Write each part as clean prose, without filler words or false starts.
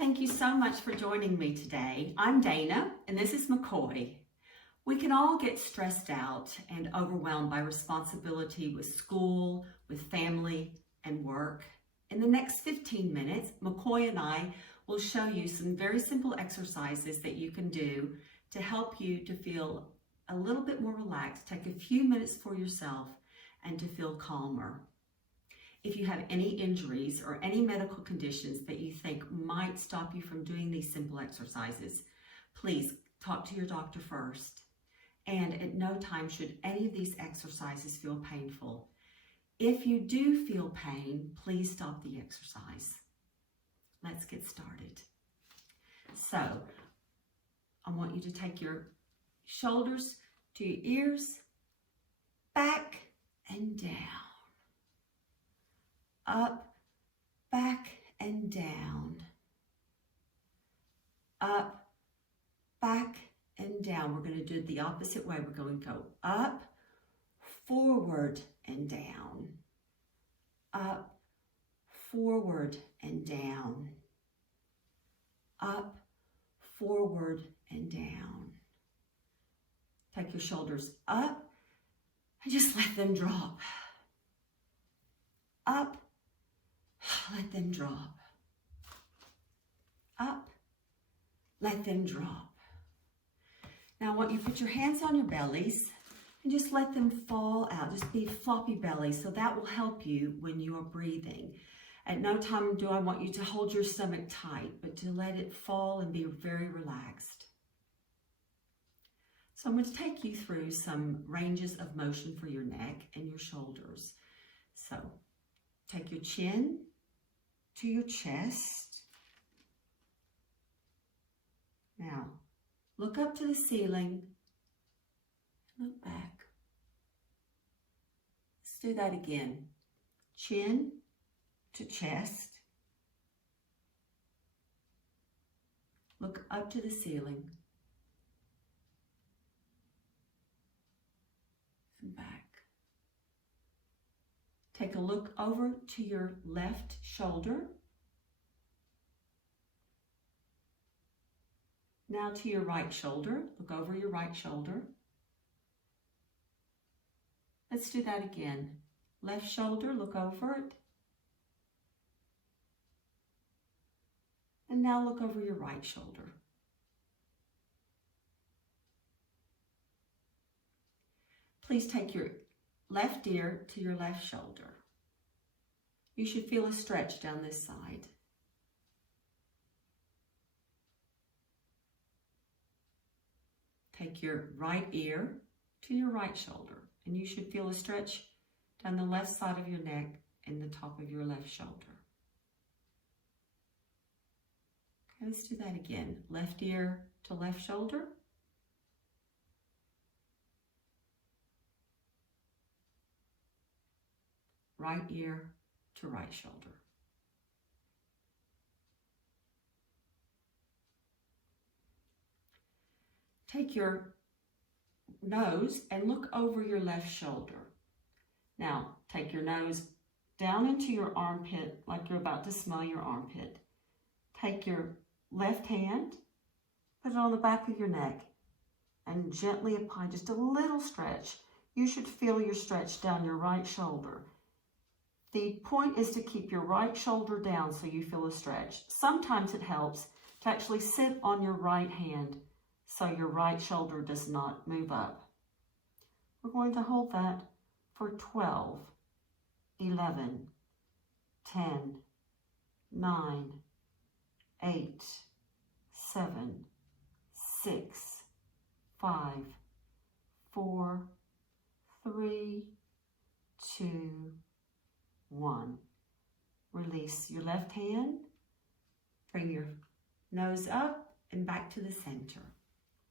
Thank you so much for joining me today. I'm Dana, and this is McCoy. We can all get stressed out and overwhelmed by responsibility with school, with family, and work. In the next 15 minutes, McCoy and I will show you some very simple exercises that you can do to help you to feel a little bit more relaxed, take a few minutes for yourself, and to feel calmer. If you have any injuries or any medical conditions that you think might stop you from doing these simple exercises, please talk to your doctor first. And at no time should any of these exercises feel painful. If you do feel pain, please stop the exercise. Let's get started. So, I want you to take your shoulders to your ears, back and down. Up, back, and down. Up, back, and down. We're going to do it the opposite way. We're going to go up, forward, and down. Up, forward, and down. Up, forward, and down. Take your shoulders up and just let them drop. Up, let them drop. Up, let them drop. Now I want you to put your hands on your bellies and just let them fall out. Just be floppy belly, so that will help you when you are breathing. At no time do I want you to hold your stomach tight, but to let it fall and be very relaxed. So I'm going to take you through some ranges of motion for your neck and your shoulders. So take your chin to your chest. Now, look up to the ceiling. Look back. Let's do that again. Chin to chest. Look up to the ceiling. And back. Take a look over to your left shoulder. Now to your right shoulder. Look over your right shoulder. Let's do that again. Left shoulder, look over it. And now look over your right shoulder. Please take your left ear to your left shoulder. You should feel a stretch down this side. Take your right ear to your right shoulder, and you should feel a stretch down the left side of your neck and the top of your left shoulder. Okay, let's do that again. Left ear to left shoulder. Right ear to right shoulder. Take your nose and look over your left shoulder. Now, take your nose down into your armpit like you're about to smell your armpit. Take your left hand, put it on the back of your neck, and gently apply just a little stretch. You should feel your stretch down your right shoulder. The point is to keep your right shoulder down so you feel a stretch. Sometimes it helps to actually sit on your right hand so your right shoulder does not move up. We're going to hold that for 12, 11, 10, 9, 8, 7, 6, 5, 4, 3, 2, 1. Release your left hand. Bring your nose up and back to the center.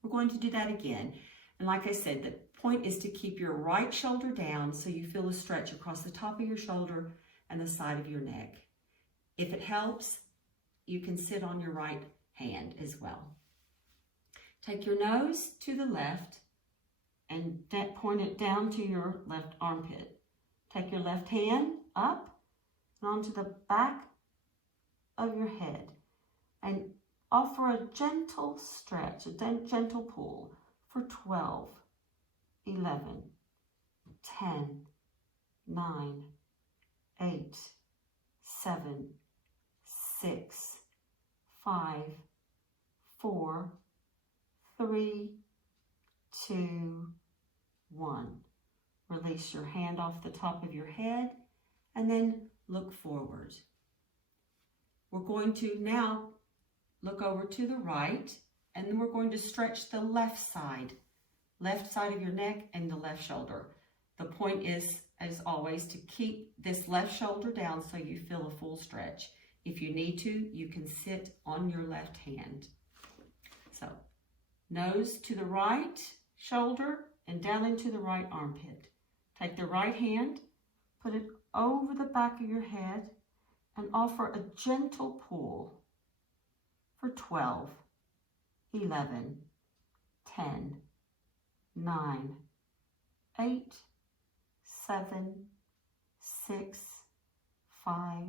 We're going to do that again. And like I said, the point is to keep your right shoulder down so you feel a stretch across the top of your shoulder and the side of your neck. If it helps, you can sit on your right hand as well. Take your nose to the left and point it down to your left armpit. Take your left hand up and onto the back of your head. And Offer a gentle stretch, a gentle pull for 12, 11, 10, 9, 8, 7, 6, 5, 4, 3, 2, 1. Release your hand off the top of your head and then look forward. We're going to now look over to the right, and then we're going to stretch the left side of your neck and the left shoulder. The point is, as always, to keep this left shoulder down so you feel a full stretch. If you need to, you can sit on your left hand. So, nose to the right shoulder and down into the right armpit. Take the right hand, put it over the back of your head, and offer a gentle pull for 12, 11, 10, 9, 8, 7, 6, 5,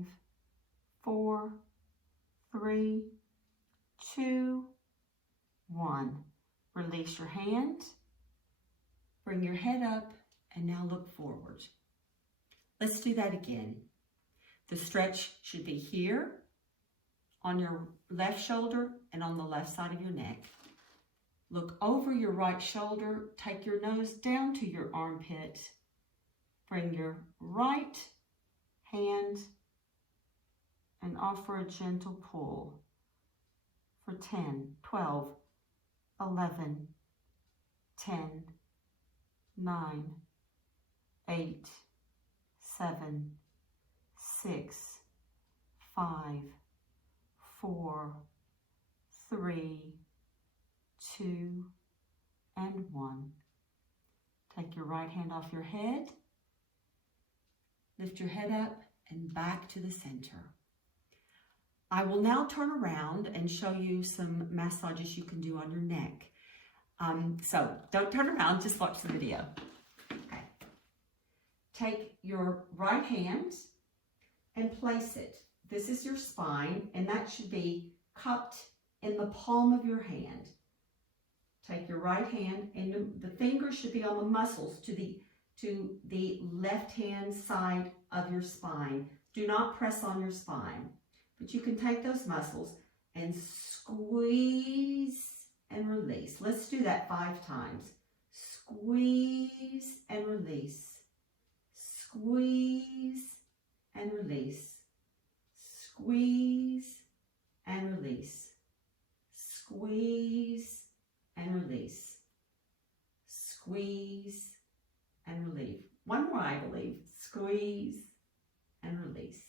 4, 3, 2, 1. Release your hand, bring your head up, and now look forward. Let's do that again. The stretch should be here on your left shoulder and on the left side of your neck. Look over your right shoulder, take your nose down to your armpit, bring your right hand and offer a gentle pull for 10, 12, 11, 10, 9, 8, 7, 6, 5, 4, 3, 2, and 1. Take your right hand off your head, lift your head up and back to the center. I will now turn around and show you some massages you can do on your neck. So don't turn around, just watch the video. Okay. Take your right hand and place it. This is your spine, and that should be cupped in the palm of your hand. Take your right hand, and the fingers should be on the muscles to the left-hand side of your spine. Do not press on your spine, but you can take those muscles and squeeze and release. Let's do that 5 times. Squeeze and release. Squeeze and release. Squeeze and release. Squeeze and release. Squeeze and relieve. One more, I believe. Squeeze and release.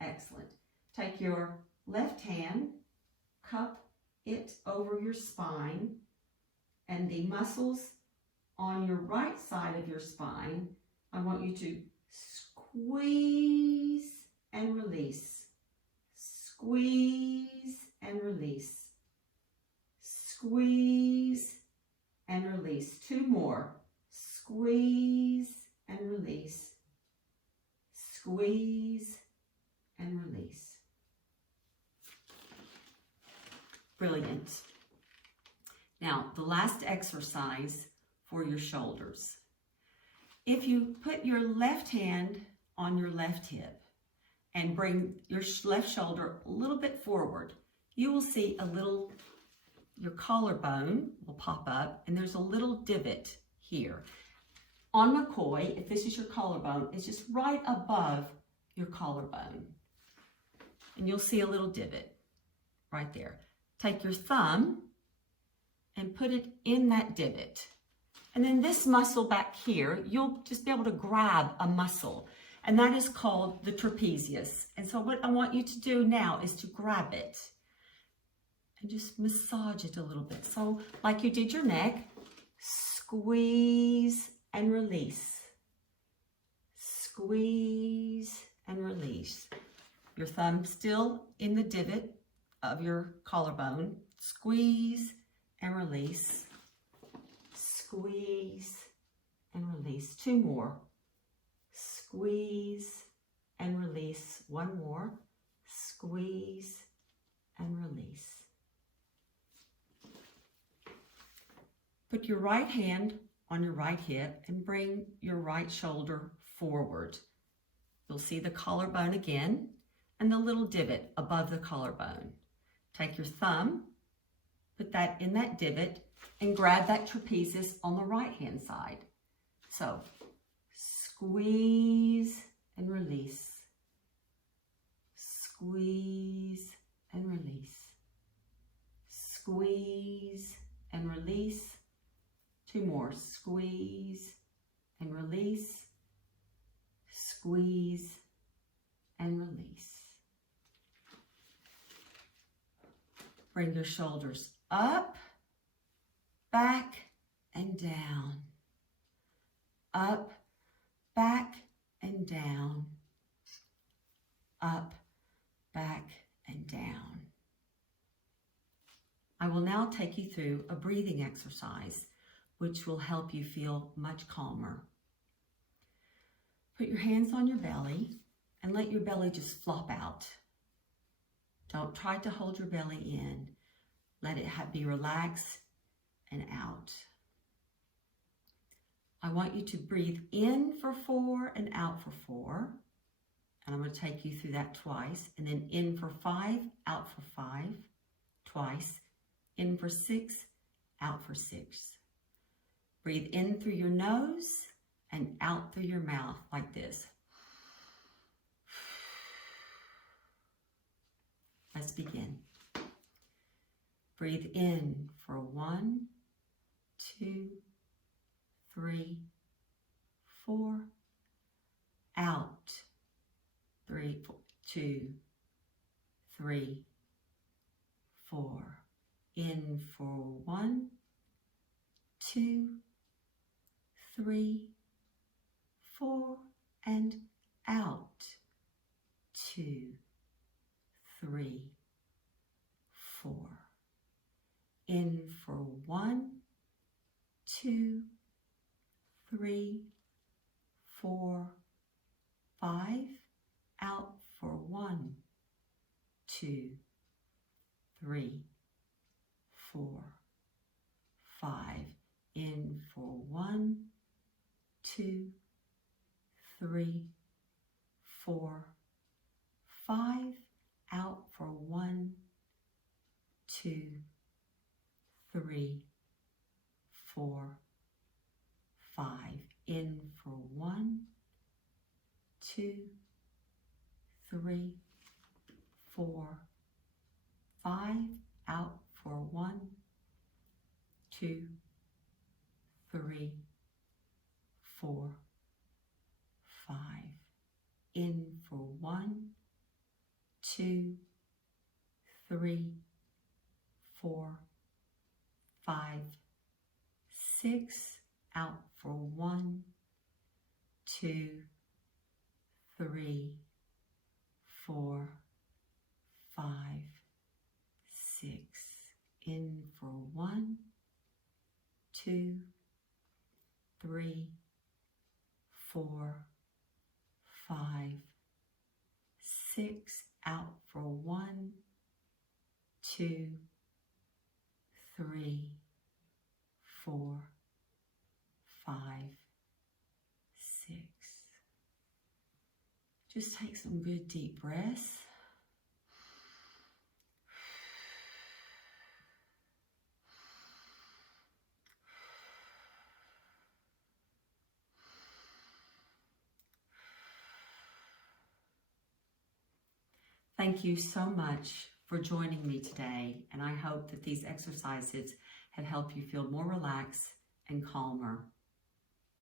Excellent. Take your left hand, cup it over your spine, and the muscles on your right side of your spine, I want you to squeeze and release. Squeeze and release. Squeeze and release. 2 more. Squeeze and release. Squeeze and release. Brilliant. Now, the last exercise for your shoulders. If you put your left hand on your left hip and bring your left shoulder a little bit forward, you will see your collarbone will pop up, and there's a little divot here. On McCoy, if this is your collarbone, it's just right above your collarbone. And you'll see a little divot right there. Take your thumb and put it in that divot. And then this muscle back here, you'll just be able to grab a muscle, and that is called the trapezius. And so what I want you to do now is to grab it and just massage it a little bit. So like you did your neck, squeeze and release. Squeeze and release. Your thumb still in the divot of your collarbone. Squeeze and release. Squeeze and release. 2 more. Squeeze and release. 1 more. Squeeze and release. Put your right hand on your right hip and bring your right shoulder forward. You'll see the collarbone again and the little divot above the collarbone. Take your thumb, put that in that divot, and grab that trapezius on the right hand side. So squeeze and release. Squeeze and release. Squeeze and release. Two more. Squeeze and release. Squeeze and release. Bring your shoulders up, back, and down. Up, back, and down. Up, back, and down. I will now take you through a breathing exercise which will help you feel much calmer. Put your hands on your belly and let your belly just flop out. Don't try to hold your belly in. Let it be relaxed and out. I want you to breathe in for 4 and out for 4. And I'm going to take you through that twice. And then in for 5, out for 5, twice. In for 6, out for 6. Breathe in through your nose and out through your mouth like this. Let's begin. Breathe in for 1, 2, 3, 4. Out. 3, 4, 2, 3, 4. In for 1, 2, 3, 4, and out. 2, 3, 4. In for 1, 2, 3, 4, 5. Out for 1, 2, 3, 4, 5. In for 1, 2, 3, 4, 5. Out for 1, 2, 3, 4, 5. In for 1, 2, 3, 4, 5. Out for 1, 2, 3, 4, 5. In for 1, 2, 3, 4, 5, 6. Out for 1, 2, 3, 4, 5, 6. In for 1, 2, 3, 4, 5, 6. Out for 1, 2, 3, 4, 5, 6. Just take some good deep breaths. Thank you so much for joining me today, and I hope that these exercises have helped you feel more relaxed and calmer.